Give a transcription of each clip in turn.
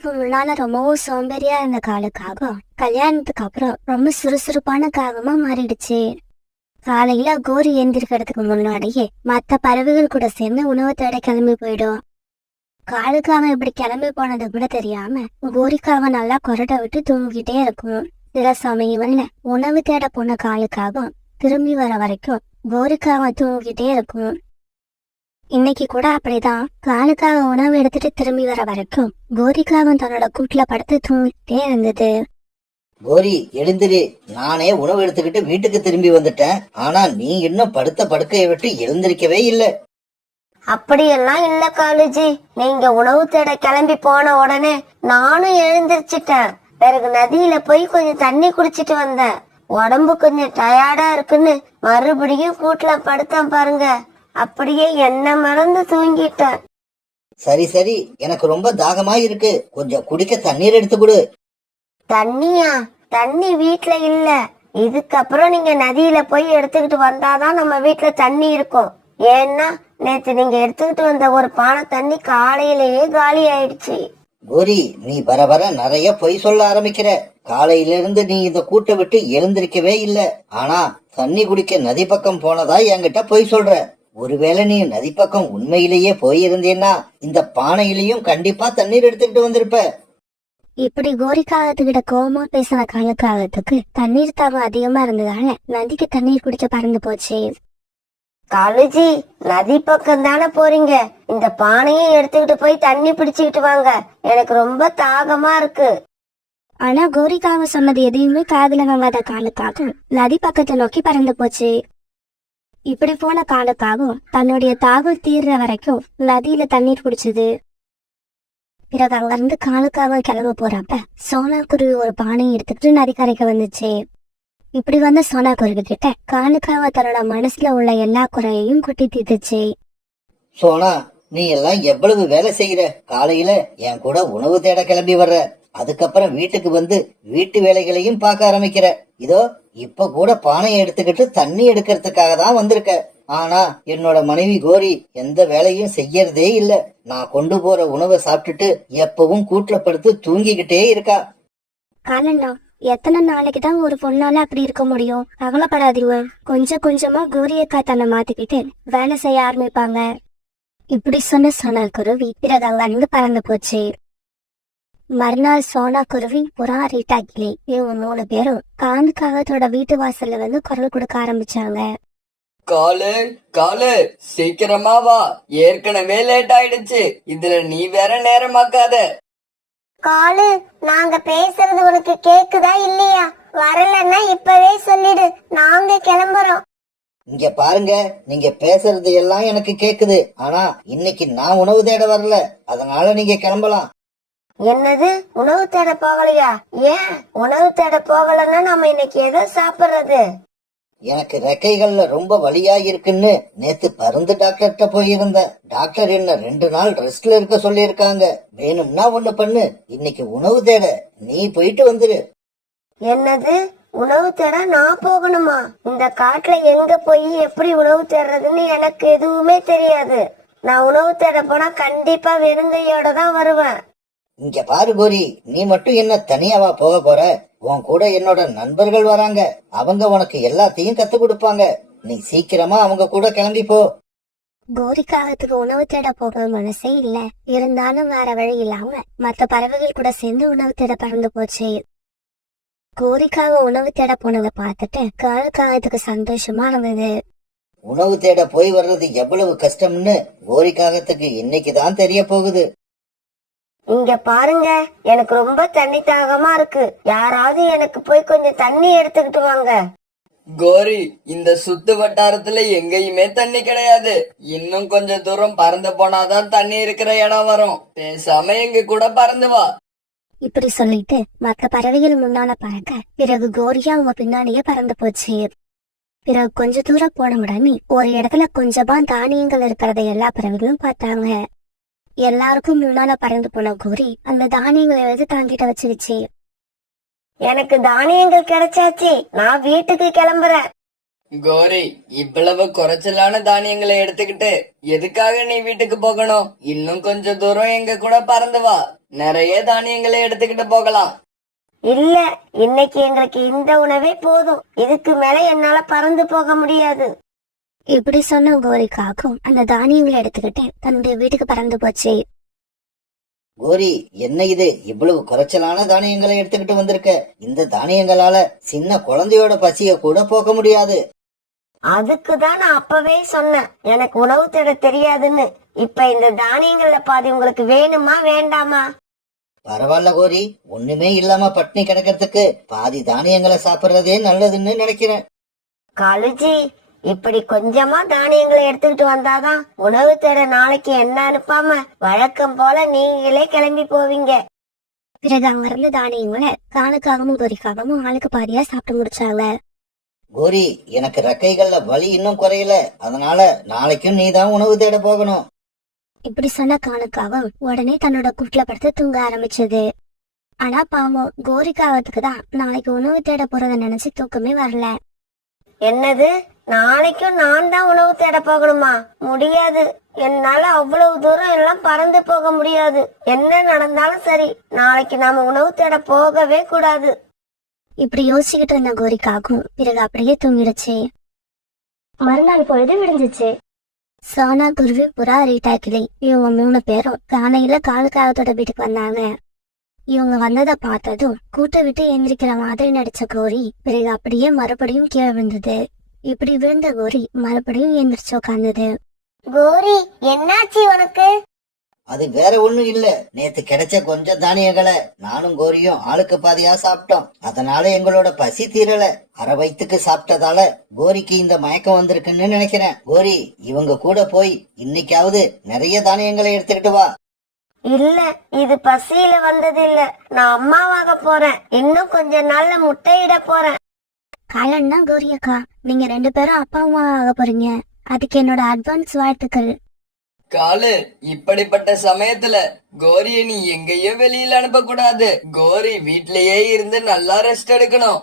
முன்னால ரொம்பவும் சோம்பேறியா இருந்த காலுக்காக கல்யாணத்துக்கு அப்புறம் ரொம்ப சுறுசுறுப்பான காகமா மாறிடுச்சு. காலையில கோரி எந்திரிக்கிறதுக்கு முன்னாடியே மத்த பறவைகள் கூட சேர்ந்து உணவு தேட கிளம்பி போயிடும். காலுக்காக இப்படி கிளம்பி போனது கூட தெரியாம கோரிக்காக நல்லா கொரட்டை விட்டு தூங்கிட்டே இருக்கும். சில சமயங்கள்ல உணவு தேட போன காலுக்காக திரும்பி வர வரைக்கும் கோரிக்காக தூங்கிட்டே இருக்கும். இன்னைக்கு கூட அப்படிதான். காலுக்காக உணவு எடுத்துட்டு திரும்பி வர வரைக்கும் கோரிக்காக தன்னோட கூட்டுல படுத்து தூங்கிட்டே இருந்தது. கோரி எழுந்திரு, நானே உணவு எடுத்துக்கிட்டு வீட்டுக்கு திரும்பி வந்துட்டேன். ஆனா நீ இன்னும் படுத்த படுக்கையை விட்டு எழுந்திருக்கவே இல்ல. அப்படியெல்லாம் இல்ல காலுஜி, நீங்க உணவு தேட கிளம்பி போன உடனே நானும் எழுந்திருச்சிட்டேன். பிறகு நதியில போய் கொஞ்சம் தண்ணி குடிச்சிட்டு வந்தேன். உடம்பு கொஞ்சம் டயர்டா இருக்குன்னு மறுபடியும் கூட்டுல படுத்தேன் பாருங்க. அப்படியே என்ன மறந்து தூங்கிட்டேன். சரி சரி, எனக்கு ரொம்ப தாகமா இருக்கு, கொஞ்சம் குடிக்க தண்ணீர் எடுத்து கொடு. தண்ணியா? தண்ணி வீட்டுல இல்ல. இதுக்கப்புறம் நீங்க நதியில போய் எடுத்துக்கிட்டு வந்தாதான் நம்ம வீட்டுல தண்ணி இருக்கும். ஏன்னா நேத்து நீங்க எடுத்துக்கிட்டு வந்த ஒரு பானை தண்ணி காலையிலேயே காலி ஆயிடுச்சு. கோரி, நீ வர வர நிறைய பொய் சொல்ல ஆரம்பிக்கிற. காலையில இருந்து நீ இந்த கூட்டை விட்டு எழுந்திருக்கவே இல்ல. ஆனா தண்ணி குடிக்க நதி பக்கம் போனதா என்கிட்ட பொய் சொல்ற. ஒருவேளை நீ நதி பக்கம் உண்மையிலேயே போயிருந்தேன்னா இந்த பானையிலையும் கண்டிப்பா தண்ணீர் எடுத்துக்கிட்டு வந்திருப்ப. இப்படி கோரிக்காகத்துக்கிட்ட கோபமா பேசின காலுக்காகத்துக்கு தண்ணீர் தாகம் அதிகமா இருந்ததால நதிக்கு தண்ணீர் குடிக்க பறந்து போச்சு. காலுஜி, நதி பக்கம் தானே போறீங்க, இந்த பானையை எடுத்துக்கிட்டு போய் தண்ணி பிடிச்சுக்கிட்டு வாங்க, எனக்கு ரொம்ப தாகமா இருக்கு. ஆனா கோரிக்காக சொன்னது எதையுமே காதுல வாங்காத காலுக்காக நதி பக்கத்தை நோக்கி பறந்து போச்சு. இப்படி போன காலுக்காகவும் தன்னுடைய தாகம் தீர்ற வரைக்கும் நதியில தண்ணீர் குடிச்சது. பிறகு அங்கிருந்து காலுக்காக கிளம்ப போறப்ப சோனா குருவி ஒரு பானையை எடுத்துக்கிட்டு நதிக்கரைக்கு வந்துச்சு. இப்படி வந்த சோனா குருவி கிட்ட காலுக்காக தன்னோட மனசுல உள்ள எல்லா குறையையும் கொட்டி தீர்த்துச்சு. சோனா, நீ எல்லாம் எவ்வளவு வேலை செய்யற. காலையில என் கூட உணவு தேட கிளம்பி வர்ற, அதுக்கப்புறம் வீட்டுக்கு வந்து வீட்டு வேலைகளையும் பார்க்க ஆரம்பிக்கிற. இதோ இப்ப கூட பானையை எடுத்துக்கிட்டு தண்ணி எடுக்கிறதுக்காக தான் வந்திருக்க. ஆனா என்னோட மனைவி கோரி எந்த வேலையும் செய்யறதே இல்ல. நான் கொண்டு போற உணவை சாப்பிட்டுட்டு எப்பவும் கூட்டுல படுத்து தூங்கிக்கிட்டே இருக்கா. காலண்ணா, எத்தனை நாளைக்கு தான் ஒரு பொண்ணால அப்படி இருக்க முடியும்? கவலைப்படாதீங்க, கொஞ்சம் கொஞ்சமா கோரியக்கா தன்னை மாத்திக்கிட்டு வேலை செய்ய ஆரம்பிப்பாங்க. இப்படி சொன்ன சோனா குருவி பிறகு அங்கிருந்து பறந்து போச்சு. மறுநாள் சோனா குருவி, புறா, ரீட்டா கிளி இவங்க 3 பேரும் காலுக்காகத்தோட வீட்டு வாசல்ல வந்து குரல் கொடுக்க ஆரம்பிச்சாங்க. காலு காலு, சீக்கிரமா வா, ஏற்கனவே லேட் ஆயிடுச்சு, இதுல நீ வேற நேரமாக்காத. காலு, நாங்க பேசுறது உனக்கு கேக்குதா இல்லையா? வரலன்னா இப்பவே சொல்லிடு, நாங்க கிளம்புறோம். இங்க பாருங்க, நீங்க பேசுறது எல்லாம் எனக்கு கேக்குது. ஆனா இன்னைக்கு நான் உணவு தேட வரல, அதனால நீங்க கிளம்பலாம். என்னது, உணவு தேட போகலையா? ஏன் உணவு தேட போகலன்னா நம்ம இன்னைக்கு எதை சாப்பிடுறது? எனக்கு ரெக்கைகள்ல ரொம்ப வலியா இருக்குன்னு நேத்து பருந்து டாக்டர்கிட்ட போயிருந்தேன். டாக்டர் என்ன 2 நாள் ரெஸ்ட்ல இருக்க சொல்லியிருக்காங்க. வேணும்னா ஒண்ணு பண்ணு, இன்னைக்கு உணவு தேட நீ போயிட்டு வந்துரு. என்னது, உணவு தேட நான் போகணுமா? இந்த காட்டுல எங்க போய் எப்படி உணவு தேடுறதுன்னு எனக்கு எதுவுமே தெரியாது. நான் உணவு தேட போனா கண்டிப்பா வெறுங்கையோட தான் வருவேன். இங்க பாரு கோரி, நீ மட்டும் என்ன தனியாவா போக போற? உன் கூட என்னோட நண்பர்கள் வராங்க, அவங்க உனக்கு எல்லாத்தையும் கத்து கொடுப்பாங்க. நீ சீக்கிரமா அவங்க கூட கிளம்பி போ. கோரிக்காகத்துக்கு உணவு தேட போக மனசே இல்ல. இருந்தாலும் வேற வழி இல்லாம மத்த பறவைகள் கூட சேர்ந்து உணவு தேட பறந்து போச்சு. கோரிக்காக உணவு தேட போனதை பார்த்துட்டு காலுக்காகத்துக்கு சந்தோஷமா இருந்தது. உணவு தேட போய் வர்றது எவ்வளவு கஷ்டம்னு கோரிக்காகத்துக்கு இன்னைக்குதான் தெரிய போகுது. இங்க பாருங்க, எனக்கு ரொம்ப தண்ணி தாகமா இருக்கு, யாராவது எனக்கு போய் கொஞ்சம் தண்ணி எடுத்துக்கிட்டு வாங்க. கோரி, இந்த சுத்து வட்டாரத்துல எங்கேயுமே தண்ணி கிடையாது. இன்னும் கொஞ்சம் தூரம் பறந்து போனாதான் தண்ணி இருக்கிற இடம் வரும். பேசாம எங்க கூட பறந்து வா. இப்படி சொல்லிட்டு மத்த பறவைகள் முன்னால பறக்க பிறகு கோரியா அவங்க பின்னாடியே பறந்து போச்சு. பிறகு கொஞ்ச தூரம் போன உடனே ஒரு இடத்துல கொஞ்சமா தானியங்கள் இருக்கிறத எல்லா பறவைகளும் பார்த்தாங்க. எல்லாருக்கும் முன்னால பறந்து போன கோரி அந்த தானியங்களை எடுத்து தாங்கிட்ட வச்சிருச்சு. எனக்கு தானியங்கள் கிடைச்சாச்சு, நான் வீட்டுக்கு கிளம்புறேன். கோரி, இவ்வளவு குறைச்சலான தானியங்களை எடுத்துக்கிட்டு எதுக்காக நீ வீட்டுக்கு போகணும்? இன்னும் கொஞ்சம் தூரம் எங்க கூட பறந்து வா. நிறைய தானியங்களை எடுத்துக்கிட்டு போகலாம். இல்ல, இன்னைக்கு எங்களுக்கு இந்த உணவே போதும். இதுக்கு மேல என்னால பறந்து போக முடியாது. இப்படி சொன்ன கோரிக்காக்கும் அந்த தானியங்களை எடுத்துக்கிட்டு தன்னுடைய வீட்டுக்கு பறந்து போச்சு. கோரி, என்ன இது இவ்வளவு குறைச்சலான தானியங்களை எடுத்துக்கிட்டு வந்திருக்க? இந்த தானியங்களால சின்ன குழந்தையோட பசிய கூட போக்க முடியாது. அதுக்குதான் நான் அப்பவே சொன்னேன் எனக்கு உணவு தேட தெரியாதுன்னு. இப்ப இந்த தானியங்கள்ல பாதி உங்களுக்கு வேணுமா வேண்டாமா? பரவாயில்ல கோரி, ஒண்ணுமே இல்லாம பட்னி கிடக்கிறதுக்கு பாதி தானியங்களை சாப்பிடுறதே நல்லதுன்னு நினைக்கிறேன். காலுஜி, இப்படி கொஞ்சமா தானியங்களை எடுத்துக்கிட்டு வந்தாதான் உணவு தேட நாளைக்கு என்ன அனுப்பாம வழக்கம் போல நீங்களே கிளம்பி போவீங்க. பிறகு அங்க இருந்த தானியங்களை காலுக்காகவும் கோரிக்காகவும் ஆளுக்கு பாதியா சாப்பிட்டு முடிச்சாங்க. கோரி, எனக்கு ரெக்கைகள்ல வலி இன்னும் குறையல, அதனால நாளைக்கும் நீ தான் உணவு தேட போகணும். இப்படி சொன்ன காலுக்காவும் உடனே தன்னோட கூட்டுல படுத்து தூங்க ஆரம்பிச்சது. ஆனா பாவம் கோரிக்காவத்துக்கு தான் நாளைக்கு உணவு தேட போறத நினைச்சு தூக்கமே வரல. என்னது, நாளைக்கும் நான் தான் உணவு தேட போகணுமா? முடியாது, என்னால அவ்வளவு தூரம் எல்லாம் பறந்து போக முடியாது. என்ன நடந்தாலும் சரி, நாளைக்கு நாம உணவு தேட போகவே கூடாது. இப்படி யோசிச்சுக்கிட்டு இருந்த கோரிக்காகும் பிறகு அப்படியே தூங்கிடுச்சு. மறுநாள் பொழுது விடிஞ்சிச்சு. சோனா, குருவி, புறா, ரீட்டா கிளி இவங்க 3 பேரும் காலையில காலுக்காகத்தோட வீட்டுக்கு வந்தாங்க. இவங்க வந்ததை பார்த்ததும் கூட்ட விட்டு எந்திரிக்கிற மாதிரி நடிச்ச கோரி பிறகு அப்படியே மறுபடியும் கீழே விழுந்தது. இப்படி விழுந்த கோரி மறுபடியும் எந்திரிச்சு உட்கார்ந்தது. கோரி, என்னாச்சு உனக்கு? அது வேற ஒண்ணும் இல்ல, நேத்து கிடைச்ச கொஞ்சம் தானியங்களை நானும் கோரியும் ஆளுக்கு பாதியா சாப்பிட்டோம். அதனால எங்களோட பசி தீரல. அரை வயித்துக்கு சாப்பிட்டதால கோரிக்கு இந்த மயக்கம் வந்திருக்குன்னு நினைக்கிறேன். கோரி, இவங்க கூட போய் இன்னைக்காவது நிறைய தானியங்களை எடுத்துக்கிட்டு வா. இல்ல, இது பசியில வந்தது இல்ல. நான் அம்மாவாக போறேன். இன்னும் கொஞ்ச நாள்ல முட்டையிட போறேன். காலன்னா கோரி அக்கா, நீங்க 2 பேரும் அப்பா அம்மா ஆக போறீங்க. அதுக்கு என்னோட அட்வான்ஸ் வாழ்த்துக்கள். காலு, இப்படிப்பட்ட சமயத்துல கோரிய நீ எங்கேயும் வெளியில அனுப்ப கூடாது. கோரி வீட்லயே இருந்து நல்லா ரெஸ்ட் எடுக்கணும்.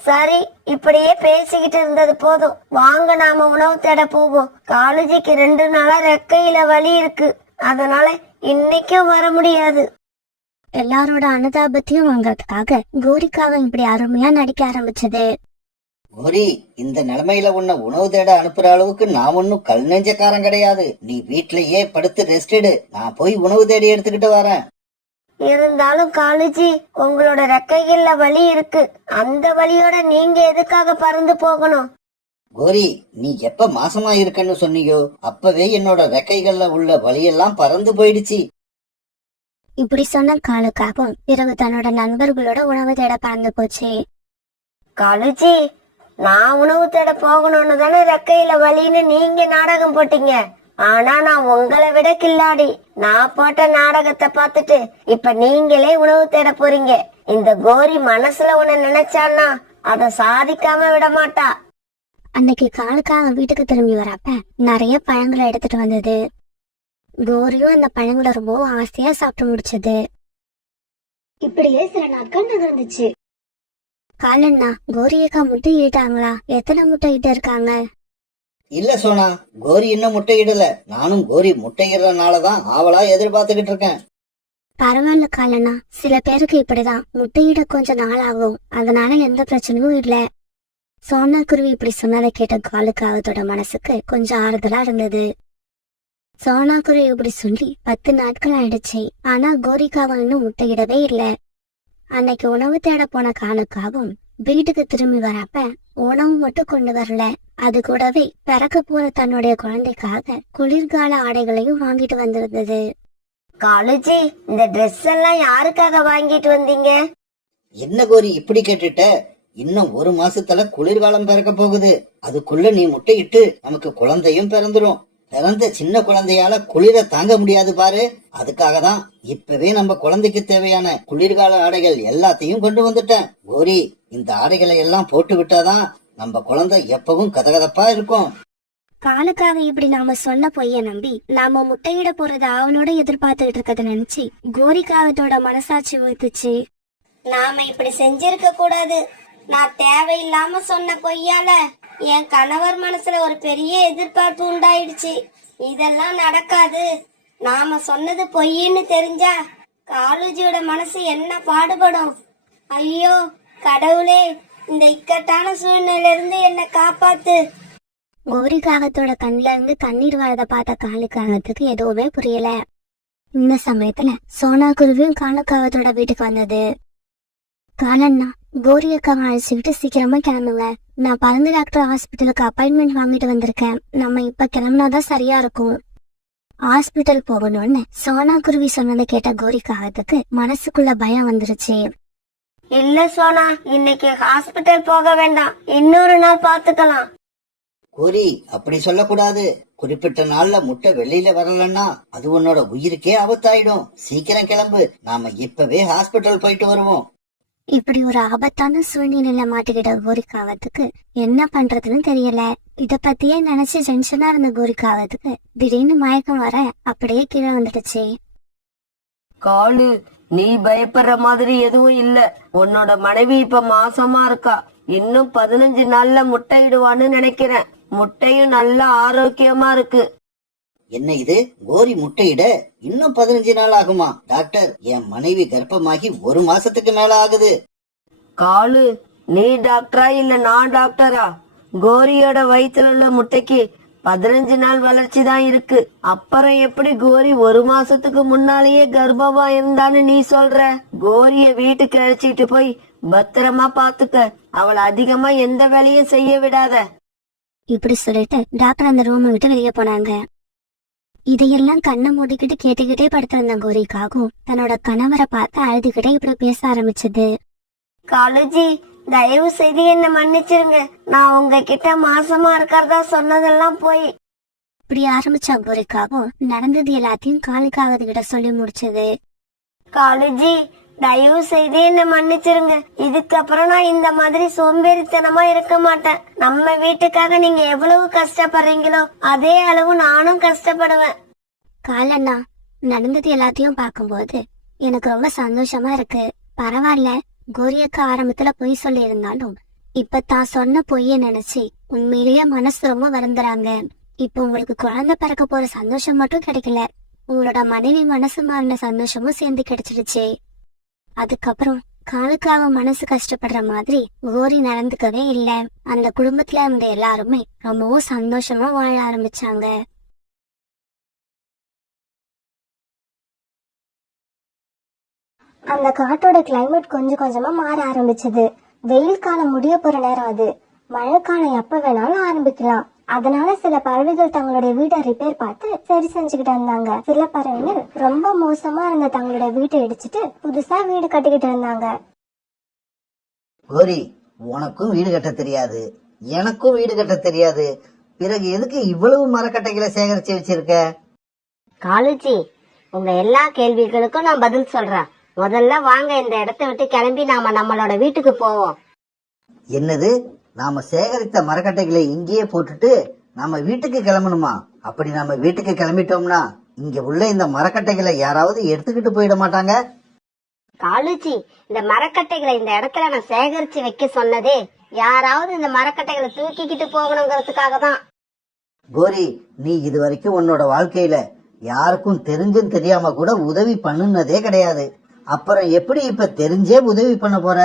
சரி, இப்படியே பேசிக்கிட்டு இருந்தது போதும். வாங்க நாம உணவு தேட போவோம். காலேஜுக்கு 2 நாளா ரெக்கையில வலி இருக்கு. அதனால இன்னைக்கும் வர முடியாது. எல்லாரோட அனுதாபத்தையும் வாங்கறதுக்காக கோரிக்காக இப்படி அருமையா நடிக்க ஆரம்பிச்சது. கோரி, இந்த நிலைமையில உன்னை உணவு தேட அனுப்புற அளவுக்கு நான் ஒன்னும் கல் நெஞ்சக்காரன் கிடையாது. நீ வீட்லயே படுத்து ரெஸ்ட் எடு, நான் போய் உணவு தேடி எடுத்துக்கிட்டு வரேன். இருந்தாலும் காலேஜி, உங்களோட ரெக்கைகள்ல வலி இருக்கு. அந்த வலியோட நீங்க எதுக்காக பறந்து போகணும்? கோரி, நீ எப்ப மாசமா இருக்கன்னு சொன்னியோ அப்பவே என்னோட ரெக்கைகள்ல உள்ள வலியெல்லாம் பறந்து போயிடுச்சு. இப்படி சொன்ன காலுக்காகவும் பிறகு தன்னோட நண்பர்களோட உணவு தேட பறந்து போச்சு. காலேஜி, நான் உணவு தேட போகணும்னு தானே ரெக்கையில வலின்னு நீங்க நாடகம் போட்டீங்க. ஆனா நான் உங்களை விட கில்லாடி. நான் போட்ட நாடகத்தை பார்த்துட்டு இப்ப நீங்களே உணவு தேட போறீங்க. இந்த கோரி மனசுல ஒண்ணு நினைச்சான்னா அத சாதிக்காம விட மாட்டா. அன்னைக்கு காலுக்காக வீட்டுக்கு திரும்பி வரப்ப நிறைய பழங்களை எடுத்துட்டு வந்தது. கோரியும் அந்த பழங்களை ரொம்ப ஆசையா சாப்பிட்டு முடிச்சது. இப்படியே சில நாட்கள் நகர்ந்துச்சு. காலண்ணா, கோரியக்கா முட்டை ஈட்டாங்களா? எத்தனை முட்டை இட்டு இருக்காங்க? இல்ல சோனா, கோரி இன்னும் முட்டையிடல. நானும் கோரி முட்டையிடறதுனாலதான் ஆவலா எதிர்பார்த்துக்கிட்டு இருக்கேன். பரவாயில்ல காலண்ணா, சில பேருக்கு இப்படிதான் முட்டையிட கொஞ்சம் நாள் ஆகும். அதனால எந்த பிரச்சனையும் இல்ல. சோனா குருவி இப்படி சொன்னதை கேட்ட காலுக்காகத்தோட மனசுக்கு கொஞ்சம் ஆறுதலா இருந்தது. சோனா குருவி இப்படி சொல்லி 10 நாட்கள் ஆயிடுச்சு. ஆனா கோரிக்காக இன்னும் முட்டையிடவே இல்ல. அன்னைக்கு உணவு தேட போன காலுக்காகவும் வீட்டுக்கு திரும்பி வரப்ப உணவு மட்டும் கொண்டு வரல, அது கூடவே பிறக்க போற தன்னுடைய குழந்தைக்காக குளிர்கால ஆடைகளையும் வாங்கிட்டு வந்திருந்தது. காலேஜி, இந்த ட்ரெஸ் எல்லாம் யாருக்காக வாங்கிட்டு வந்தீங்க? என்ன கோரி இப்படி கேட்டுட்ட? இன்னும் 1 மாசத்துல குளிர்காலம் பிறக்க போகுது. அதுக்குள்ள நீ முட்டையிட்டு நமக்கு குழந்தையும் பிறந்துரும். பிறந்த சின்ன குழந்தையால குளிர தாங்க முடியாது பாரு. அதுக்காக தான் இப்பவே நம்ம குழந்தைக்கு தேவையான குளிர்கால ஆடைகள் எல்லாத்தையும் கொண்டு வந்துட்டேன். கோரி, இந்த ஆடைகளை எல்லாம் போட்டு விட்டாதான் நம்ம குழந்தை எப்பவும் கதகதப்பா இருக்கும். காலுக்காக இப்படி நாம சொன்ன பொய்ய நம்பி நாம முட்டையிட போறத அவனோட எதிர்பார்த்துட்டு இருக்கத நினைச்சு கோரிக்காவத்தோட மனசாட்சி ஊத்துச்சு. நாம இப்படி செஞ்சிருக்க கூடாது. நான் தேவையில்லாம சொன்ன பொய்யால என் கணவர் மனசுல ஒரு பெரிய எதிர்பார்ப்பு உண்டாயிடுச்சு. இதெல்லாம் நடக்காது. நாம சொன்னது பொய்ன்னு தெரிஞ்சா காலேஜோட மனசு என்ன பாடுபடும். ஐயோ கடவுளே, இந்த இக்கட்டான சூழ்நிலையில இருந்து என்ன காப்பாத்து. கோரி காகத்தோட கண்ணுல இருந்து கண்ணீர் வரத பார்த்த காலுக்காகத்துக்கு எதுவுமே புரியல. இந்த சமயத்துல சோனா குருவியும் காலுக்காகத்தோட வீட்டுக்கு வந்தது. காலண்ணா, கோரி அக்காவை அழைச்சிக்கிட்டு சீக்கிரமா கிளம்புங்க. நான் பருந்து டாக்டர் ஹாஸ்பிட்டலுக்கு அப்பாயின்மெண்ட் வாங்கிட்டு வந்திருக்கேன். நம்ம இப்ப கிளம்புனாதான் சரியா இருக்கும். ஹாஸ்பிட்டல் போகணும்னு சோனா குருவி சொன்னதை கேட்ட கோரிக்காகத்துக்கு மனசுக்குள்ள பயம் வந்துருச்சு. இல்ல சோனா, இன்னைக்கு ஹாஸ்பிட்டல் போக வேண்டாம், இன்னொரு நாள் பாத்துக்கலாம். கோரி, அப்படி சொல்லக்கூடாது. குறிப்பிட்ட நாள்ல முட்டை வெளியில வரலன்னா அது உன்னோட உயிருக்கே ஆபத்தாயிடும். சீக்கிரம் கிளம்பு, நாம இப்பவே ஹாஸ்பிட்டல் போயிட்டு வருவோம். இப்படி ஒரு ஆபத்தான சூழ்நிலையில மாட்டிக்கிட்ட கோரிக்காகத்துக்கு என்ன பண்றதுன்னு தெரியல. இத பத்தியே நினைச்சு டென்ஷனா இருந்த கோரிக்காகத்துக்கு திடீர்னு மயக்கம் வர அப்படியே கீழே வந்துடுச்சு. காலு, நீ பயப்படுற மாதிரி எதுவும் இல்ல. உன்னோட மனைவி இப்ப மாசமா இருக்கா. இன்னும் 15 நாள்ல முட்டையிடுவான்னு நினைக்கிறேன். முட்டையும் நல்ல ஆரோக்கியமா இருக்கு. என்ன இது, கோரி முட்டையிட இன்னும் 15 நாள் ஆகுமா? டாக்டர், என் மனைவி கர்ப்பமாகி 1 மாசத்துக்கு மேல ஆகுது. காலு, நீ டாக்டரா இல்ல நான் டாக்டரா? கோரியோட வயித்துல உள்ள முட்டைக்கு 15 நாள் வளர்ச்சி தான் இருக்கு. அப்புறம் எப்படி கோரி 1 மாசத்துக்கு முன்னாலேயே கர்ப்பமா இருந்தான்னு நீ சொல்ற? கோரிய வீட்டுக்கு அழைச்சிட்டு போய் பத்திரமா பாத்துக்க. அவளை அதிகமா எந்த வேலையும் செய்ய விடாத. இப்படி சொல்லிட்டு டாக்டர் அந்த ரூமை விட்டு வெளியே போனாங்க. இதையெல்லாம் கண்ணை மூடிக்கிட்டு கேட்டுக்கிட்டே படுத்திருந்த கோரிக்காகவும் தன்னோட கணவரை பார்த்து அழுதுகிட்டே இப்படி பேச ஆரம்பிச்சது. காலேஜி, தயவு செய்து என்ன மன்னிச்சிருங்க. நான் உங்ககிட்ட மாசமா இருக்கிறதா சொன்னதெல்லாம் போய். இப்படி ஆரம்பிச்ச கோரிக்காகவும் நடந்தது எல்லாத்தையும் காலுக்காகத்துக்கிட்ட சொல்லி முடிச்சது. காலேஜி, தயவு செய்து என்ன மன்னிச்சிருங்க. இதுக்கப்புறம் நான் இந்த மாதிரி சோம்பேறித்தனமா இருக்க மாட்டேன். நம்ம வீட்டுக்காக நீங்க எவ்வளவு கஷ்டப்படுறீங்களோ அதே அளவு நானும் கஷ்டப்படுவேன். காலண்ணா, நடந்தது எல்லாத்தையும் பார்க்கும்போது எனக்கு ரொம்ப சந்தோஷமா இருக்கு. பரவாயில்ல, கோரியக்கா ஆரம்பத்துல பொய் சொல்லி இருந்தாலும் இப்ப தான் சொன்ன பொய்ய நினைச்சு உண்மையிலேயே மனசு ரொம்ப வருந்துறாங்க. இப்ப உங்களுக்கு குழந்தை பிறக்க போற சந்தோஷம் மட்டும் கிடைக்கல, உங்களோட மனைவி மனசு மாறின சந்தோஷமும் சேர்ந்து கிடைச்சிடுச்சு. அதுக்கப்புறம் காலுக்காக மனசு கஷ்டப்படுற மாதிரி கோரி நடந்துக்கவே இல்ல. அந்த குடும்பத்துல இருந்த எல்லாருமே ரொம்பவும் சந்தோஷமா வாழ ஆரம்பிச்சாங்க. அந்த காட்டோட கிளைமேட் கொஞ்சம் கொஞ்சமா மாற ஆரம்பிச்சது. வெயில் காலம் முடிய போற நேரம் அது. மழைக்காலம் எப்ப வேணாலும் ஆரம்பிக்கலாம். அதனால சில பறவைகள் தங்களுடைய வீட்டை ரிப்பேர் பார்த்து சரி செஞ்சுக்கிட்டு இருந்தாங்க. சில பறவைகள் ரொம்ப மோசமா இருந்த தங்களுடைய வீட்டை இடிச்சிட்டு புதுசா வீடு கட்டிக்கிட்டு இருந்தாங்க. கோரி, உனக்கும் வீடு கட்ட தெரியாது, எனக்கும் வீடு கட்ட தெரியாது. பிறகு எதுக்கு இவ்வளவு மரக்கட்டைகளை சேகரிச்சு வச்சிருக்க? காலேஜி, உங்க எல்லா கேள்விகளுக்கும் நான் பதில் சொல்றேன். முதல்ல வாங்க இந்த இடத்தை விட்டு கிளம்பி நாம நம்மளோட வீட்டுக்கு போவோம். என்னது, நாம சேகரித்த மரக்கட்டைகளை இங்கேயே போட்டுட்டு நாம வீட்டுக்கு கிளம்பணுமா? அப்படி நாம வீட்டுக்கு கிளம்பிட்டோம்னா இங்க உள்ள இந்த மரக்கட்டைகளை யாராவது எடுத்துக்கிட்டு போயிட மாட்டாங்க? காலேஜி, இந்த மரக்கட்டைகளை இந்த இடத்துல நான் சேகரிச்சு வைக்க சொன்னதே யாராவது இந்த மரக்கட்டைகளை தூக்கிக்கிட்டு போகணுங்கிறதுக்காக தான். கோரி, நீ இது வரைக்கும் உன்னோட வாழ்க்கையில யாருக்கும் தெரிஞ்சும் தெரியாம கூட உதவி பண்ணுனதே கிடையாது. அப்புறம் எப்படி இப்ப தெரிஞ்சே உதவி பண்ண போற?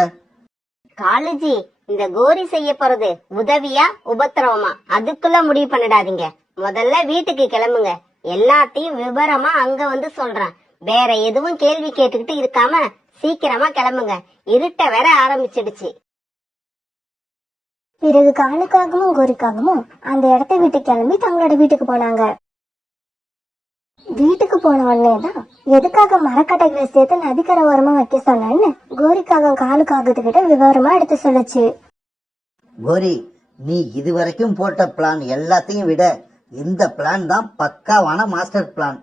காலேஜி, இந்த கோரி செய்ய போறது உதவியா உபத்திரவமா அதுக்குள்ள முடிவு பண்ணிடாதீங்க. முதல்ல வீட்டுக்கு கிளம்புங்க. எல்லாத்தையும் விவரமா அங்க வந்து சொல்றேன். வேற எதுவும் கேள்வி கேட்டுக்கிட்டு இருக்காம சீக்கிரமா கிளம்புங்க. இருட்ட வேற ஆரம்பிச்சிடுச்சு. பிறகு காலுக்காகவும் கோரிக்காகவும் அந்த இடத்தை விட்டு கிளம்பி தங்களோட வீட்டுக்கு போனாங்க. வீட்டுக்கு போன உடனேதான் எதுக்காக மரக்கட்டைகளை சேர்த்து நதிக்கரை ஓரமா வைக்க சொன்னேன்னு கோரிக்காக காலுக்காகத்துக்கிட்ட விவரமா எடுத்து சொல்லுச்சு. கோரி, நீ இதுவரைக்கும் போட்ட பிளான் எல்லாத்தையும் விட இந்த பிளான் தான் பக்காவான மாஸ்டர் பிளான்.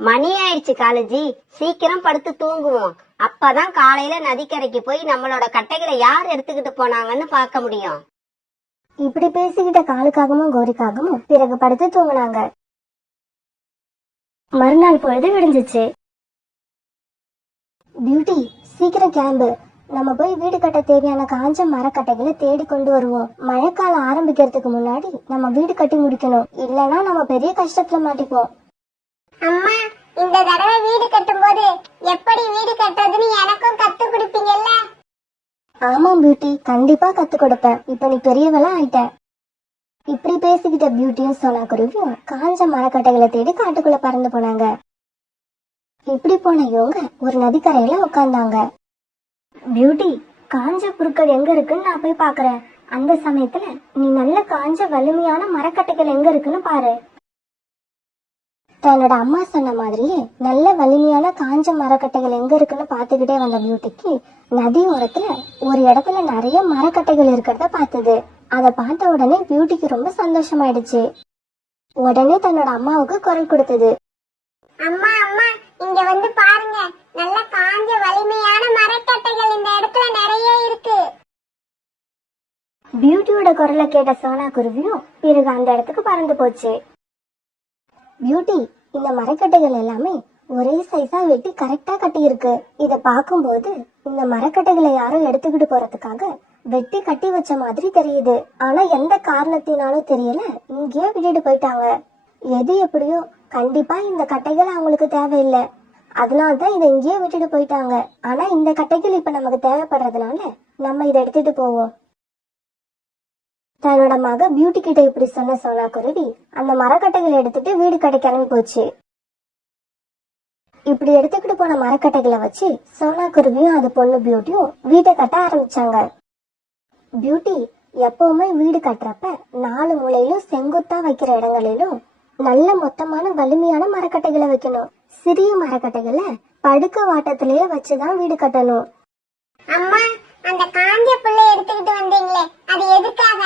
மணி ஆயிடுச்சு காலேஜி, சீக்கிரம் படுத்து தூங்குவோம். அப்பதான் காலையில நதிக்கரைக்கு போய் நம்மளோட கட்டைகளை யார் எடுத்துக்கிட்டு போனாங்கன்னு பார்க்க முடியும். இப்படி பேசிக்கிட்ட காலுக்காகவும் கோரிக்காகவும் பிறகு படுத்து தூங்கினாங்க. மறுநாள் பொழுது விடிஞ்சிச்சு. பியூட்டி, சீக்கிரம் கிளம்பு. நம்ம போய் வீடு கட்ட தேவையான காஞ்ச மரக்கட்டைகளை தேடி கொண்டு வருவோம். மழைக்காலம் ஆரம்பிக்கிறதுக்கு முன்னாடி நம்ம வீடு கட்டி முடிக்கணும். இல்லைன்னா நம்ம பெரிய கஷ்டத்துல மாட்டிப்போம். அம்மா, இந்த தடவை வீடு கட்டும்போது எப்படி வீடு கட்டுறதுன்னு எனக்கும் கத்து கொடுப்பீங்கல்ல? ஆமா பியூட்டி, கண்டிப்பா கத்து கொடுப்பேன். இப்ப நீ பெரியவளா ஆயிட்ட. இப்படி பேசிக்கிட்ட பியூட்டியும் சோனா குருவியும் காஞ்ச மரக்கட்டைகளை தேடி காட்டுக்குள்ள பறந்து போனாங்க. இப்படி போன இவங்க ஒரு நதிக்கரையில உட்கார்ந்தாங்க. பியூட்டி, காஞ்ச புற்கள் எங்க இருக்குன்னு நான் போய் பாக்குறேன். அந்த சமயத்துல நீ நல்ல காஞ்ச வலிமையான மரக்கட்டைகள் எங்க இருக்குன்னு பாரு. தன்னோட அம்மா சொன்ன மாதிரியே நல்ல வலிமையான காஞ்ச மரக்கட்டைகள் எங்க இருக்குன்னு பாத்துக்கிட்டே வந்த பியூட்டிக்கு நதி ஓரத்துல ஒரு இடத்துல நிறைய மரக்கட்டைகள் இருக்கிறத பார்த்தது. அதை பார்த்த உடனே பியூட்டிக்கு ரொம்ப சந்தோஷமாயிடுச்சு. உடனே தன்னோட அம்மாவுக்கு குரல் கொடுத்தது. அம்மா அம்மா, இங்க வந்து பாருங்க, நல்ல காஞ்ச வலிமையான மரக்கட்டைகள் இந்த இடத்துல நிறைய இருக்கு. பியூட்டியோட குரலை கேட்ட சோனா குருவியும் பிறகு அந்த இடத்துக்கு பறந்து போச்சு. பியூட்டி, இந்த மரக்கட்டைகள் எல்லாமே ஒரே சைஸா வெட்டி கரெக்டா கட்டி இருக்கு. இத பாக்கும்போது இந்த மரக்கட்டைகளை யாரும் எடுத்துக்கிட்டு போறதுக்காக வெட்டி கட்டி வச்ச மாதிரி தெரியுது. ஆனா எந்த காரணத்தினாலும் தெரியல, இங்கேயே விட்டுட்டு போயிட்டாங்க. எது எப்படியோ கண்டிப்பா இந்த கட்டைகள் அவங்களுக்கு தேவையில்லை, அதனாலதான் இதை இங்கேயே விட்டுட்டு போயிட்டாங்க. ஆனா இந்த கட்டைகள் இப்ப நமக்கு தேவைப்படுறதுனால நம்ம இதை எடுத்துட்டு போவோம். தன்னோட மக பியூட்டி கிட்ட இப்படி சொன்ன சோனா குருவி அந்த மரக்கட்டைகளை எடுத்துட்டு வீடு கடை கிளம்பி போச்சு. இப்படி எடுத்துக்கிட்டு போன மரக்கட்டைகளை வச்சு சோனா குருவியும் அது பொண்ணு பியூட்டியும் வீட்டை கட்ட ஆரம்பிச்சாங்க. பியூட்டி எப்பவுமே வீடு கட்டுறப்ப 4 மூலையிலும் செங்குத்தா வைக்கிற இடங்களிலும் நல்ல மொத்தமான வலிமையான மரக்கட்டைகளை வைக்கணும். சிறிய மரக்கட்டைகளை படுக்க வாட்டத்திலேயே வச்சுதான் வீடு கட்டணும். அம்மா, அந்த காஞ்ச புல்லை எடுத்துக்கிட்டு வந்தீங்களே, அது எதுக்காக?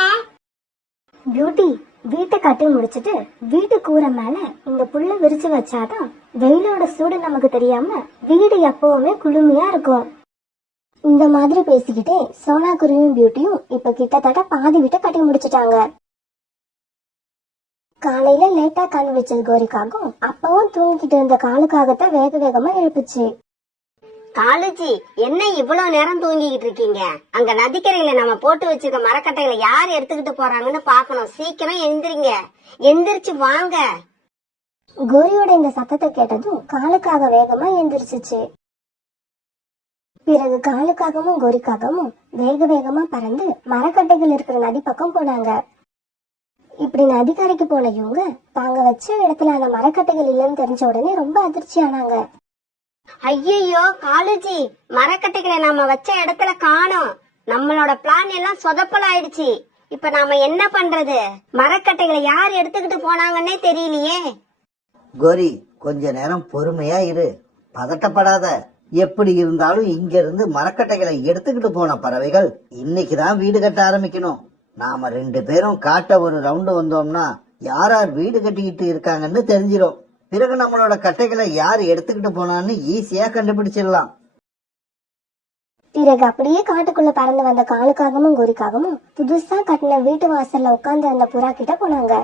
பியூட்டி, வீட்டை கட்டி முடிச்சிட்டு வீட்டு கூரை மேல இந்த புல்லை விரிச்சு வச்சாதான் வெயிலோட சூடு நமக்கு தெரியாம வீடு எப்பவுமே குளுமையா இருக்கும். இந்த மாதிரி பேசிக்கிட்டே சோனா குருவியும் பியூட்டியும் இப்ப கிட்டத்தட்ட பாதி வீட்டை கட்டி முடிச்சிட்டாங்க. காலையில லேட்டா கண் வச்சது கோரிக்காகவும் அப்பவும் தூங்கிக்கிட்டு இருந்த காலுக்காகத்தான் வேக வேகமா எழுப்புச்சு. காலுஜி, என்ன இவ்வளவு நேரம் தூங்கிக்கிட்டு இருக்கீங்க? அங்க நதிக்கரையில நம்ம போட்டு வச்சிருக்க மரக்கட்டைகளை யார் எடுத்துக்கிட்டு போறாங்கன்னு பாக்கணும். சீக்கிரம் எந்திரிங்க, எந்திரிச்சு வாங்க. கோரியோட இந்த சத்தத்தை கேட்டதும் காலுக்காக வேகமா எந்திரிச்சிச்சு. பிறகு காலுக்காகவும் கோரிக்காகவும் வேக வேகமா பறந்து மரக்கட்டைகள் இருக்கிற நதி பக்கம் போனாங்க. இப்படி நதிக்கரைக்கு போன இவங்க தாங்க வச்ச இடத்துல அந்த மரக்கட்டைகள் இல்லைன்னு தெரிஞ்ச உடனே ரொம்ப அதிர்ச்சி ஆனாங்க. ஐயோ காலுஜி, மரக்கட்டைகளை நாம வச்ச இடத்துல காணோம். நம்மளோட பிளான் எல்லாம் சொதப்பல் ஆயிடுச்சு. இப்ப நாம என்ன பண்றது? மரக்கட்டைகளை யார் எடுத்துக்கிட்டு போனாங்கன்னே தெரியலையே. கோரி, கொஞ்ச நேரம் பொறுமையா இரு, பதட்டப்படாத. எப்படி இருந்தாலும் இங்க இருந்து மரக்கட்டைகளை எடுத்துக்கிட்டு போன பறவைகள் இன்னைக்குதான் வீடு கட்ட ஆரம்பிக்கணும். நாம 2 பேரும் காட்ட ஒரு ரவுண்டு வந்தோம்னா யார் யார் வீடு கட்டிக்கிட்டு இருக்காங்கன்னு தெரிஞ்சிடும். பிறகு நம்மளோட கட்டைகளை யார் எடுத்துக்கிட்டு போனான்னு ஈஸியா கண்டுபிடிச்சிடலாம். பிறகு அப்படியே காட்டுக்குள்ள பறந்து வந்த காலுக்காகவும் கோரிக்காகவும் புதுசா கட்டின வீட்டு வாசல்ல உட்கார்ந்து அந்த புறா கிட்ட போனாங்க.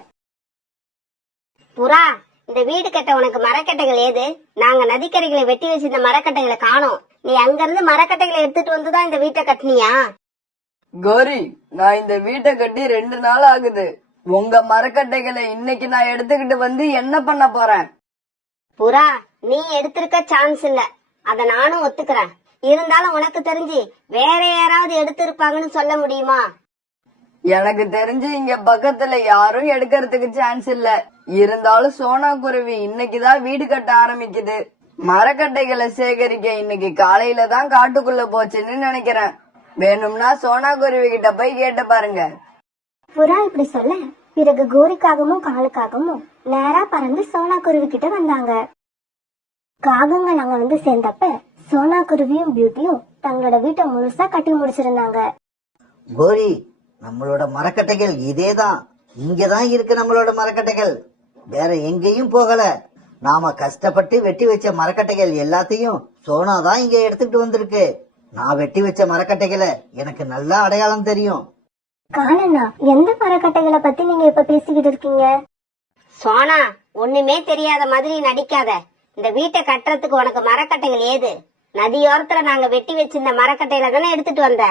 புறா, இந்த வீடு கட்ட உனக்கு மரக்கட்டைகள் ஏது? நாங்க நதிக்கரைகளை வெட்டி வச்சிருந்த மரக்கட்டைகளை காணோம். நீ அங்க இருந்து மரக்கட்டைகளை எடுத்துட்டு வந்துதான் இந்த வீட்டை கட்டினியா? கோரி, நான் இந்த வீட்டை கட்டி 2 நாள் ஆகுது. உங்க மரக்கட்டைகளை இன்னைக்கு நான் எடுத்துக்கிட்டு வந்து என்ன பண்ண போறேன்? புறா, நீ எடுத்திருக்க சான்ஸ் இல்ல, அத நானும் ஒத்துக்கிறேன். இருந்தாலும் உனக்கு தெரிஞ்சு வேற யாராவது எடுத்திருப்பாங்கன்னு சொல்ல முடியுமா? எனக்கு தெரிஞ்சு இங்க பக்கத்துல யாரும் எடுக்கிறதுக்கு சான்ஸ் இல்ல. இருந்தாலும் சோனா குருவி இன்னைக்குதான் வீடு கட்ட ஆரம்பிக்குது. மரக்கட்டைகளை சேகரிக்க இன்னைக்கு காலையில தான் காட்டுக்குள்ள போச்சுன்னு நினைக்கிறேன். வேணும்னா சோனா குருவி கிட்ட போய் கேட்டு பாருங்க. புறா இப்படி சொல்ல பிறகு கோரிக்காகவும் காலுக்காகவும் நேரா பறந்து சோனா குருவி கிட்ட வந்தாங்க. காகங்கள் அங்க வந்து சேர்ந்தப்ப சோனா குருவியும் பியூட்டியும் தங்களோட வீட்டை முழுசா கட்டி முடிச்சிருந்தாங்க. கோரி, நம்மளோட மரக்கட்டைகள் இதேதான், இங்கதான் இருக்கு நம்மளோட மரக்கட்டைகள், வேற எங்கேயும் போகல. நாம கஷ்டப்பட்டு வெட்டி வச்ச மரக்கட்டைகள் எல்லாத்தையும் சோனா தான் இங்க எடுத்துக்கிட்டு வந்திருக்கு. நான் வெட்டி வச்ச மரக்கட்டைகளை எனக்கு நல்லா அடையாளம் தெரியும். காணண்ணா, எந்த மரக்கட்டைகளை பத்தி நீங்க இப்ப பேசிக்கிட்டு இருக்கீங்க? சோனா, ஒண்ணுமே தெரியாத மாதிரி நடிக்காத. இந்த வீட்டை கட்டுறதுக்கு உனக்கு மரக்கட்டைகள் ஏது? நதியோரத்துல நாங்க வெட்டி வச்சிருந்த மரக்கட்டையில தானே எடுத்துட்டு வந்த.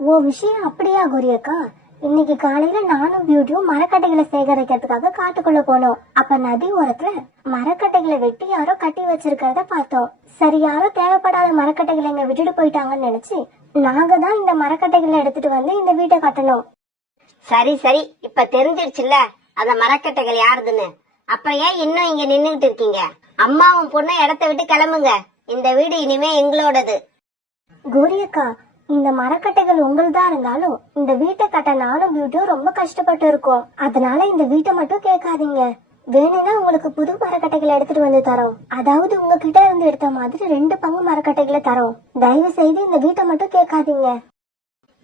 ஓ, விஷயம் அப்படியா கோரியக்கா? இன்னைக்கு காலையில நானும் பியூட்டியும் மரக்கட்டைகளை சேகரிக்கிறதுக்காக காட்டுக்குள்ள போனோம். அப்ப நதி ஓரத்துல மரக்கட்டைகளை வெட்டி யாரோ கட்டி வச்சிருக்கிறத பார்த்தோம். சரி, யாரோ தேவைப்படாத மரக்கட்டைகளை இங்க விட்டுட்டு போயிட்டாங்கன்னு நினைச்சு நாங்க தான் இந்த மரக்கட்டைகளை எடுத்துட்டு வந்து இந்த வீட்டை கட்டணும். சரி சரி, இப்ப தெரிஞ்சிடுச்சுல்ல அந்த மரக்கட்டைகள் யாருதுன்னு. அப்புறம் ஏன் இன்னும் இங்க நின்னுகிட்டு இருக்கீங்க? அம்மாவும் பொண்ணு இடத்த விட்டு கிளம்புங்க. இந்த வீடு இனிமே எங்களோடது. கோரி அக்கா, இந்த மரக்கட்டைகள் உங்களுதான் இருந்தாலும் இந்த வீட்டை கட்ட நானும் பியூட்டியும் ரொம்ப கஷ்டப்பட்டு இருக்கோம். அதனால இந்த வீட்டை மட்டும் கேட்காதீங்க. வேணும்னா உங்களுக்கு புது மரக்கட்டைகளை எடுத்துட்டு வந்து தரோம். அதாவது உங்ககிட்ட இருந்து எடுத்த மாதிரி 2 பங்கு மரக்கட்டைகளை தரோம். தயவு செய்து இந்த வீட்டை மட்டும் கேட்காதீங்க.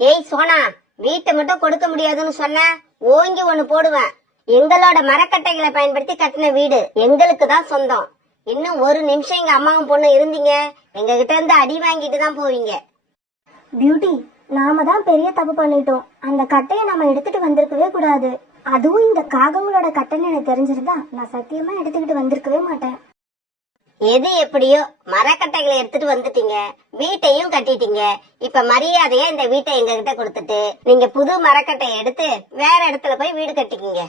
ஏய் சோனா, வீட்டை மட்டும் கொடுக்க முடியாதுன்னு சொன்ன ஓங்கி ஒண்ணு போடுவேன். எங்களோட மரக்கட்டைகளை பயன்படுத்தி கட்டின வீடு எங்களுக்கு தான் சொந்தம். இன்னும் ஒரு நிமிஷம் எங்க அம்மாவும் பொண்ணு இருந்தீங்க, எங்க கிட்ட இருந்து அடி வாங்கிட்டு தான் போவீங்க. பியூட்டி, நாம தான் பெரிய தப்பு பண்ணிட்டோம். அந்த கட்டையை நாம எடுத்துட்டு வந்திருக்கவே கூடாது. அதுவும் இந்த காகங்களோட கட்டைன்னு எனக்கு தெரிஞ்சிருந்தா நான் சத்தியமா எடுத்துக்கிட்டு வந்திருக்கவே மாட்டேன். எது எப்படியோ மரக்கட்டைகளை எடுத்துட்டு வந்துட்டீங்க, வீட்டையும் கட்டிட்டீங்க. இப்ப மரியாதையா இந்த வீட்டை எங்க கிட்ட கொடுத்துட்டு நீங்க புது மரக்கட்டையை எடுத்து வேற இடத்துல போய் வீடு கட்டிக்கிங்க.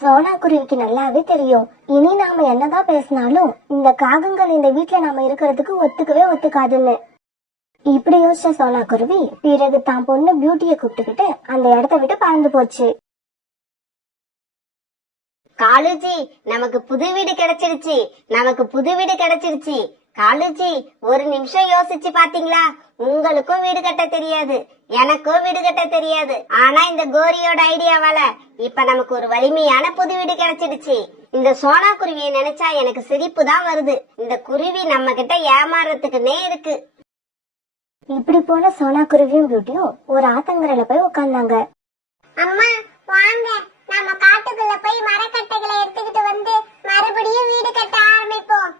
சோனா குருவிக்கு நல்லாவே தெரியும், இனி நாம என்னதான் பேசினாலும் இந்த காகங்கள் இந்த வீட்டுல நாம இருக்கிறதுக்கு ஒத்துக்கவே ஒத்துக்காதுன்னு. இப்படி யோசிச்ச சோனா குருவி பிறகு தான் பொண்ணு பியூட்டியை கூப்பிட்டுக்கிட்டு அந்த இடத்த விட்டு பறந்து போச்சு. காலுஜி, நமக்கு புது வீடு கிடைச்சிருச்சு, நமக்கு புது வீடு கிடைச்சிருச்சு. காலுஜி, ஒரு நிமிஷம் யோசிச்சு பாத்தீங்களா? உங்களுக்கும் வீடு கட்ட தெரியாது, எனக்கும் வீடு கட்ட தெரியாது. ஆனா இந்த கோரியோட ஐடியாவால இப்ப நமக்கு ஒரு வலிமையான புது வீடு கிடைச்சிடுச்சு. இந்த சோனா குருவியை நினைச்சா எனக்கு சிரிப்பு தான் வருது. இந்த குருவி நம்ம கிட்ட ஏமாறதுக்குன்னே இருக்கு. இப்படி போன சோனா குருவியும் பியூட்டியும் ஒரு ஆத்தங்கரையில போய் உட்கார்ந்தாங்க. அம்மா வாங்க, நாம காட்டுக்குள்ள போய் மரக்கட்டைகளை எடுத்துக்கிட்டு வந்து மறுபடியும் வீடு கட்ட ஆரம்பிப்போம்.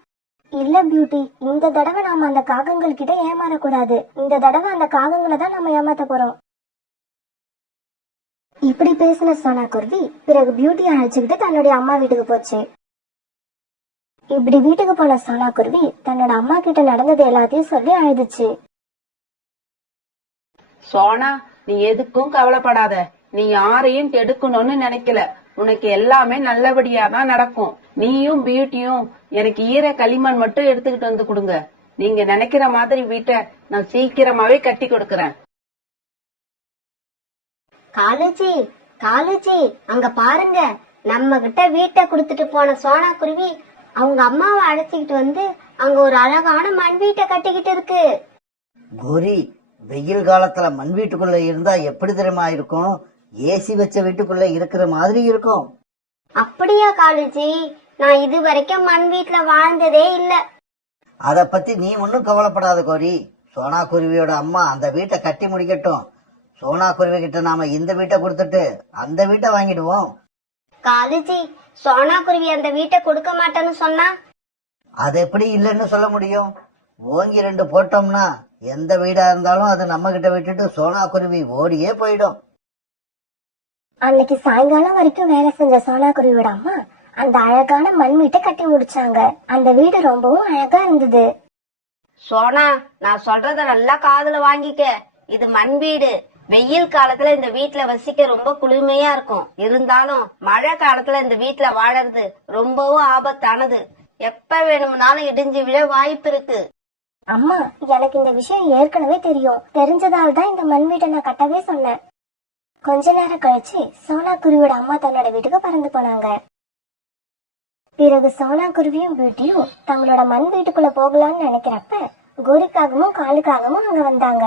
இல்ல பியூட்டி, இந்த தடவை நாம அந்த காகங்கள் கிட்ட ஏமாறக்கூடாது. இந்த தடவை அந்த காகங்களை தான் நம்ம ஏமாத்த போறோம். இப்படி பேசின சோனா குருவி பிறகு பியூட்டி அழைச்சுக்கிட்டு தன்னுடைய அம்மா வீட்டுக்கு போச்சு. இப்படி வீட்டுக்கு போன சோனா குருவி தன்னோட அம்மா கிட்ட நடந்தது எல்லாத்தையும் சொல்லி அழுதுச்சு. சோனா, நீ எதுக்கும் கவலைப்படாத. நீ யாரையும் கெடுக்கணும்னு நினைக்கல. உனக்கு எல்லாமே நல்லபடியா தான் நடக்கும். நீயும் பியூட்டியும் எனக்கு ஈர களிமண் மட்டும் எடுத்துக்கிட்டு வந்து கொடுங்க. நீங்க நினைக்கிற மாதிரி வீட்டை நான் சீக்கிரமாவே கட்டி கொடுக்கறேன். காலுஜி, காலுஜி, அங்க பாருங்க, நம்ம கிட்ட வீட்டை கொடுத்துட்டு போன சோனா குருவி அவங்க அம்மாவை அழைச்சிக்கிட்டு வந்து அங்க ஒரு அழகான மண் வீட்டை கட்டிக்கிட்டு இருக்கு. கோரி, வெயில் காலத்துல மண் வீட்டுக்குள்ள இருந்தா எப்படி தெரியுமா இருக்கும்? ஏசி வச்ச வீட்டுக்குள்ள இருக்கிற மாதிரி இருக்கும். அப்படியா காலுஜி? நான் இது வரைக்கும் மண் வீட்டுல வாழ்ந்ததே இல்ல. அத பத்தி நீ ஒன்னும் கவலைப்படாத கோரி. சோனா குருவியோட அம்மா அந்த வீட்டை கட்டி முடிக்கட்டும். சோனா குருவி கிட்ட நாம இந்த வீட்டை கொடுத்துட்டு அந்த வீட்டை வாங்கிடுவோம். காலுஜி, சோனா குருவி அந்த வீட்டை கொடுக்க மாட்டேன்னு சொன்னா? அது எப்படி இல்லைன்னு சொல்ல முடியும்? ஓங்கி 2 போட்டோம்னா எந்த வீடா இருந்தாலும் அது நம்ம கிட்ட விட்டுட்டு சோனா குருவி ஓடியே போயிடும். அன்னைக்கு சாயங்காலம் வரைக்கும் வேலை செஞ்ச சோனா குருவியோட அம்மா அந்த அழகான மண் வீட்டை கட்டி முடிச்சாங்க. அந்த வீடு ரொம்பவும் அழகா இருந்தது. சோனா, நான் சொல்றத நல்லா காதுல வாங்கிக்க. இது மண் வீடு. வெயில் காலத்துல இந்த வீட்டுல வசிக்க ரொம்ப குளுமையா இருக்கும். இருந்தாலும் மழை காலத்துல இந்த வீட்டுல வாழறது ரொம்பவும் ஆபத்தானது. எப்ப வேணும்னாலும் இடிஞ்சு விழ வாய்ப்பு இருக்கு. அம்மா, எனக்கு இந்த விஷயம் ஏற்கனவே தெரியும். தெரிஞ்சதால தான் இந்த மண் வீட்டை நான் கட்டவே சொன்னேன். கொஞ்ச நேரம் கழிச்சு சோனா குருவியோட அம்மா தன்னோட வீட்டுக்கு பறந்து போனாங்க. பிறகு சோனா குருவியும் பியூட்டியும் தங்களோட மண் வீட்டுக்குள்ள போகலாம்னு நினைக்கிறப்ப கோரிக்காகவும் காலுக்காகவும் அங்க வந்தாங்க.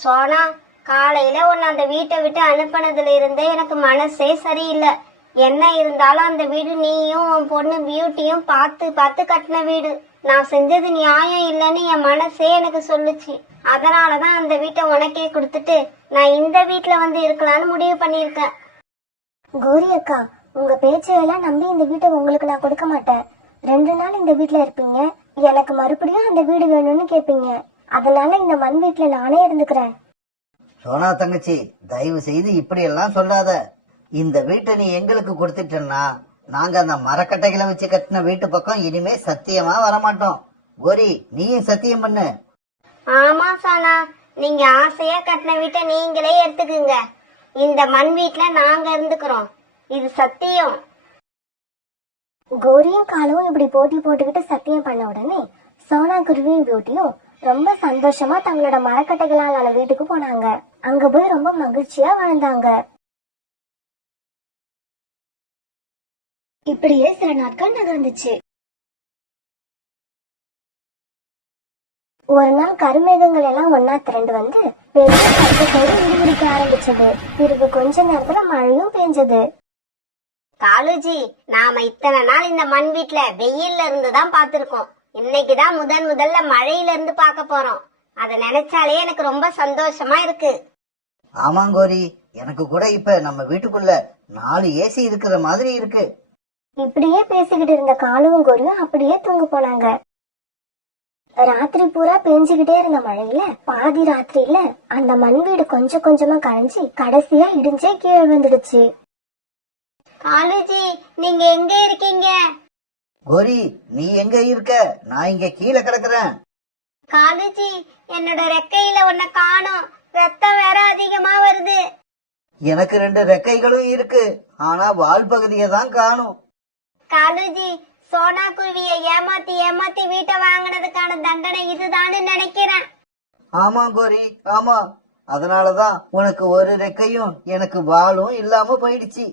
சோனா, காலையில உன்னை அந்த வீட்டை விட்டு அனுப்பினதுல இருந்தே எனக்கு மனசே சரியில்லை. என்ன இருந்தாலும் அந்த வீடு நீயும் உன் பொண்ணு பியூட்டியும் பார்த்து பார்த்து கட்டின வீடு. நான் செஞ்சது நியாயம் இல்லைன்னு என் மனசே எனக்கு சொல்லுச்சு. அதனாலதான் அந்த வீட்டை உனக்கே கொடுத்துட்டு நான் இந்த வீட்டுல வந்து இருக்கலாம்னு முடிவு பண்ணிருக்கேன். கோரி அக்கா, உங்க பேச்சையெல்லாம் நம்பி இந்த வீட்டை உங்களுக்கு நான் கொடுக்க மாட்டேன். 2 நாள் இந்த வீட்டுல இருப்பீங்க, எனக்கு மறுபடியும் அந்த வீடு வேணும்னு கேப்பீங்க. அதனால இந்த மண் வீட்டுல நானே இருந்துக்கிறேன். சோனா தங்கச்சி, தயவு செய்து இப்படி எல்லாம் சொல்லாத. இந்த வீட்டை நீ எங்களுக்கு கொடுத்துட்டேன்னா நாங்க அந்த மரக்கட்டைகளை வச்சு கட்டின வீட்டு பக்கம் இனிமே சத்தியமா வரமாட்டோம். கோரி, நீயும் சத்தியம் பண்ணு. ஆமா சோனா, நீங்க ஆசையா கட்டின வீட்டை நீங்களே எடுத்துக்குங்க. இந்த மண் வீட்ல நாங்க இருந்துக்கிறோம், இது சத்தியம். கோரியும் காலுவும் இப்படி போட்டி போட்டுக்கிட்டு சத்தியம் பண்ண உடனே சோனா குருவியும் பியூட்டியும் ரொம்ப சந்தோஷமா தங்களோட மரக்கட்டைகளால் வீட்டுக்கு போனாங்க. அங்க போய் ரொம்ப மகிழ்ச்சியா வாழ்ந்தாங்க. இப்படியே சில நாட்கள் நகர்ந்துச்சு. ஒரு நாள் கருமேகங்கள் எல்லாம் ஒன்னா திரண்டு வந்து பெரிய சத்தத்தோடு இடிக்க ஆரம்பிச்சது. பிறகு கொஞ்ச நேரத்துல மழையும் பெஞ்சது. காலுஜி, நாம இத்தனை நாள் இந்த மண் வீட்ல வெயில்ல இருந்துதான் பாத்திருக்கோம். இன்னைக்குதான் முதல்ல மழையில இருந்து பார்க்க போறோம். அத நினைச்சாலே எனக்கு ரொம்ப சந்தோஷமா இருக்கு. ஆமாங்கோரி, எனக்கு கூட இப்ப நம்ம வீட்டுக்குள்ள 4 ஏசி இருக்கிற மாதிரி இருக்கு. இப்படியே பேசிக்கிட்டு இருந்த காலுவும் கோரியும் அப்படியே தூங்க போனாங்க. ராத்திரி பூரா பெஞ்சுக்கிட்டே இருந்த மழையில பாதி ராத்திரியில அந்த மண் வீடு கொஞ்சம் கொஞ்சமா கரைஞ்சி கடைசியா இடிஞ்சே கீழே விழுந்துடுச்சு. காலுஜி, நீங்க எங்க இருக்கீங்க? கோரி, நீ எங்க இருக்க? நான் இங்க கீழே கிடக்குறேன். காலுஜி, என்னோட ரெக்கையில ஒன்ன காணோம். ரத்தம் வேற அதிகமா வருது. எனக்கு 2 ரெக்கைகளும் இருக்கு, ஆனா வால் பகுதியை தான் காணும். காலுஜி, சோனா குருவிய ஏமாத்தி வீட்டை வாங்கினதுக்கான தண்டனை இதுதான்னு நினைக்கிறேன். ஆமா கோரி, ஆமா. அதனாலதான் உனக்கு ஒரு ரெக்கையும் எனக்கு வாலும் இல்லாம போயிடுச்சு.